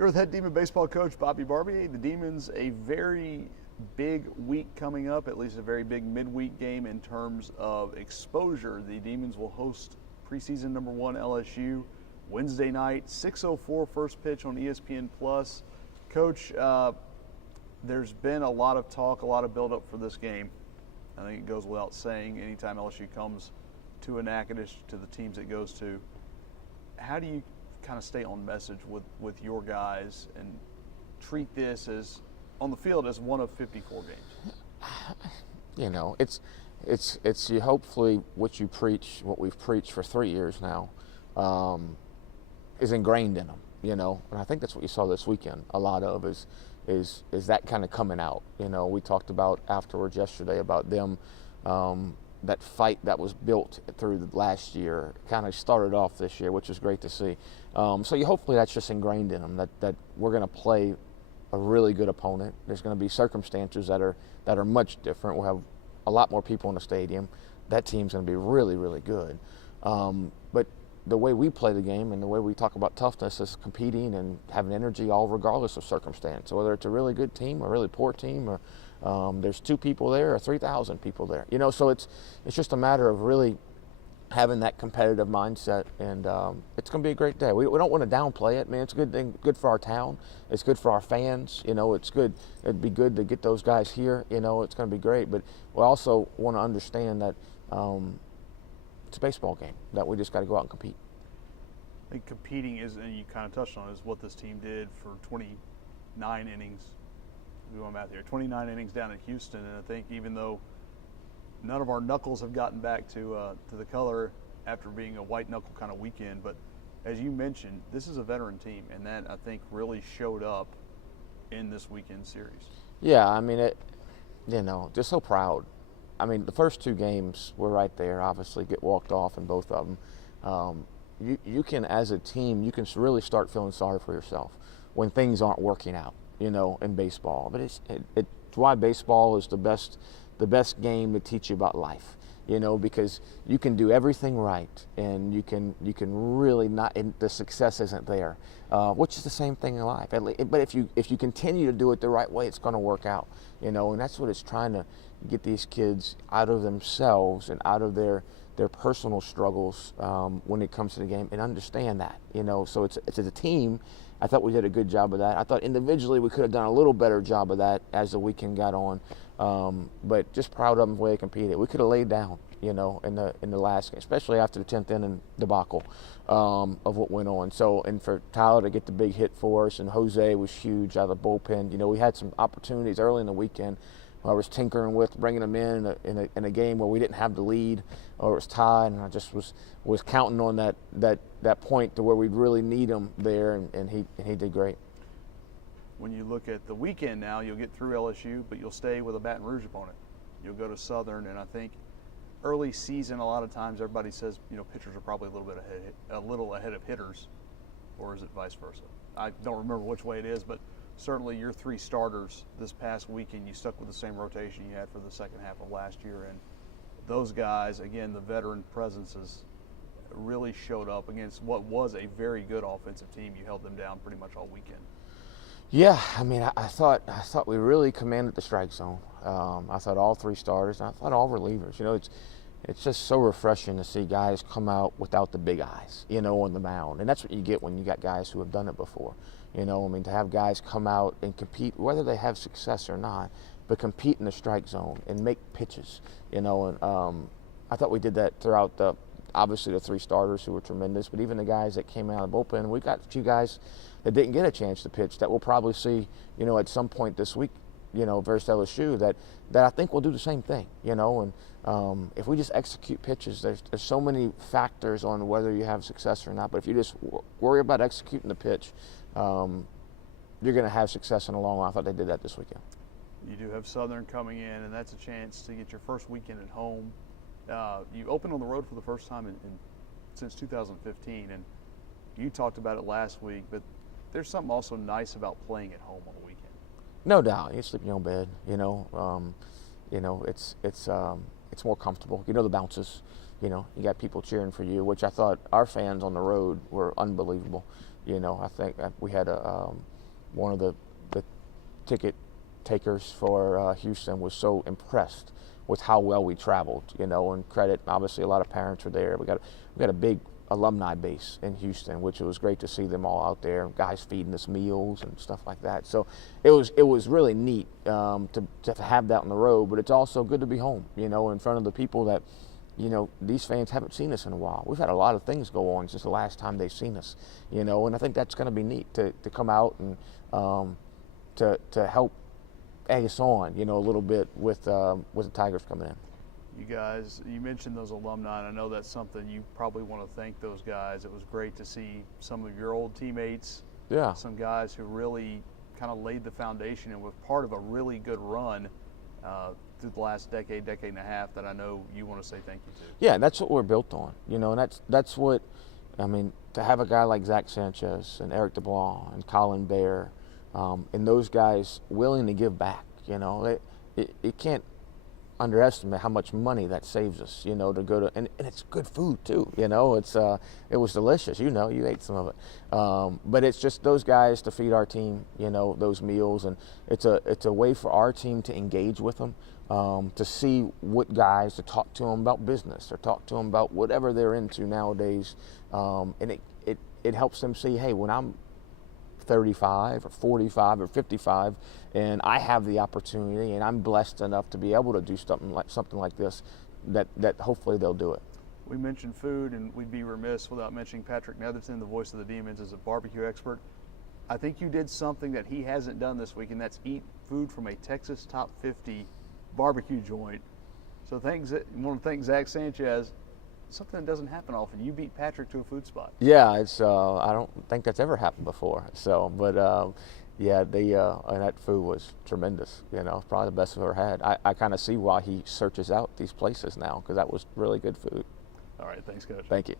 Here with head Demon baseball coach Bobby Barbier. The Demons, a very big week coming up, at least a very big midweek game in terms of exposure. The Demons will host preseason number 1 LSU Wednesday night, 6:04 first pitch on ESPN+. Coach, there's been a lot of talk, a lot of build-up for this game. I think it goes without saying anytime LSU comes to Natchitoches, to the teams it goes to. How do you kind of stay on message with your guys and treat this as, on the field, as one of 54 games? You know, it's you hopefully what you preach, what we've preached for 3 years now, is ingrained in them, you know, and I think that's what you saw this weekend. A lot of is that kind of coming out. You know, we talked about afterwards yesterday about them, that fight that was built through the last year kind of started off this year, which is great to see. So you hopefully that's just ingrained in them, that we're going to play a really good opponent. There's going to be circumstances that are much different. We'll have a lot more people in the stadium. That team's going to be really, really good. But the way we play the game and the way we talk about toughness is competing and having energy all regardless of circumstance. So whether it's a really good team or a really poor team, or there's 2 people there or 3,000 people there. You know, so it's just a matter of really having that competitive mindset, and it's going to be a great day. We don't want to downplay it, man. It's a good thing, good for our town. It's good for our fans. You know, it's good. It'd be good to get those guys here. You know, it's going to be great. But we also want to understand that it's a baseball game, that we just got to go out and compete. I think competing is, and you kind of touched on it, is what this team did for 29 innings. We went out there, 29 innings down in Houston, and I think even though none of our knuckles have gotten back to the color after being a white knuckle kind of weekend, but as you mentioned, this is a veteran team, and that I think really showed up in this weekend series. Yeah, I mean, you know, just so proud. I mean, the first 2 games were right there, obviously get walked off in both of them. You can, as a team, you can really start feeling sorry for yourself when things aren't working out, you know, in baseball. But it's why baseball is the best game to teach you about life, you know, because you can do everything right and you can really not, and the success isn't there, which is the same thing in life. But if you continue to do it the right way, it's going to work out, you know, and that's what it's trying to get these kids out of themselves and out of their personal struggles when it comes to the game, and understand that, you know. So it's as a team, I thought we did a good job of that. I thought individually we could have done a little better job of that as the weekend got on. But just proud of them the way they competed. We could have laid down, you know, in the last game, especially after the 10th inning debacle of what went on. So, and for Tyler to get the big hit for us, and Jose was huge out of the bullpen. You know, we had some opportunities early in the weekend. I was tinkering with bringing them in a game where we didn't have the lead or it was tied, and I just was counting on that point to where we'd really need him there, and he did great. When you look at the weekend now, you'll get through LSU, but you'll stay with a Baton Rouge opponent. You'll go to Southern, and I think early season, a lot of times everybody says, you know, pitchers are probably a little ahead of hitters, or is it vice versa? I don't remember which way it is, but certainly your 3 starters this past weekend, you stuck with the same rotation you had for the second half of last year, and those guys, again, the veteran presences really showed up against what was a very good offensive team. You held them down pretty much all weekend. Yeah, I mean, I thought we really commanded the strike zone. I thought all 3 starters, and I thought all relievers. You know, it's just so refreshing to see guys come out without the big eyes, you know, on the mound. And that's what you get when you got guys who have done it before. You know, I mean, to have guys come out and compete, whether they have success or not, but compete in the strike zone and make pitches, you know. And I thought we did that throughout obviously the 3 starters who were tremendous, but even the guys that came out of the bullpen. We got a few guys that didn't get a chance to pitch that we'll probably see, you know, at some point this week, you know, versus LSU, that I think will do the same thing, you know. And if we just execute pitches, there's so many factors on whether you have success or not. But if you just worry about executing the pitch, you're going to have success in the long run. I thought they did that this weekend. You do have Southern coming in, and that's a chance to get your first weekend at home. You opened on the road for the first time since 2015, and you talked about it last week, but there's something also nice about playing at home on the weekend. No doubt. You sleep in your own bed, you know. It's more comfortable. You know, the bounces, you know, you got people cheering for you, which I thought our fans on the road were unbelievable. I think we had one of the ticket takers for Houston was so impressed with how well we traveled, and credit, obviously a lot of parents were there. We got a big alumni base in Houston, which it was great to see them all out there, guys feeding us meals and stuff like that. So it was really neat to have that on the road, but it's also good to be home, in front of the people that, these fans haven't seen us in a while. We've had a lot of things go on since the last time they've seen us, and I think that's going to be neat to come out and to help egg us on, a little bit with the Tigers coming in. You guys, you mentioned those alumni, and I know that's something you probably want to thank those guys. It was great to see some of your old teammates, some guys who really kind of laid the foundation and were part of a really good run through the last decade and a half that I know you want to say thank you to. Yeah, that's what we're built on, and that's what, to have a guy like Zach Sanchez and Eric DeBlanc and Colin Bear, and those guys willing to give back, it can't underestimate how much money that saves us, to go to, and it's good food too, it was delicious, you ate some of it, but it's just those guys to feed our team, those meals, and it's a way for our team to engage with them, to see what guys, to talk to them about business or talk to them about whatever they're into nowadays, and it helps them see, hey, when I'm 35 or 45 or 55 and I have the opportunity and I'm blessed enough to be able to do something like this, that hopefully they'll do it. We mentioned food, and we'd be remiss without mentioning Patrick Netherton, the voice of the Demons, as a barbecue expert. I think you did something that he hasn't done this week, and that's eat food from a Texas top 50 barbecue joint. So I want to thank Zach Sanchez. Something that doesn't happen often. You beat Patrick to a food spot. Yeah, it's I don't think that's ever happened before. So, but yeah, and that food was tremendous. Probably the best I've ever had. I kind of see why he searches out these places now, because that was really good food. All right, thanks, Coach. Thank you.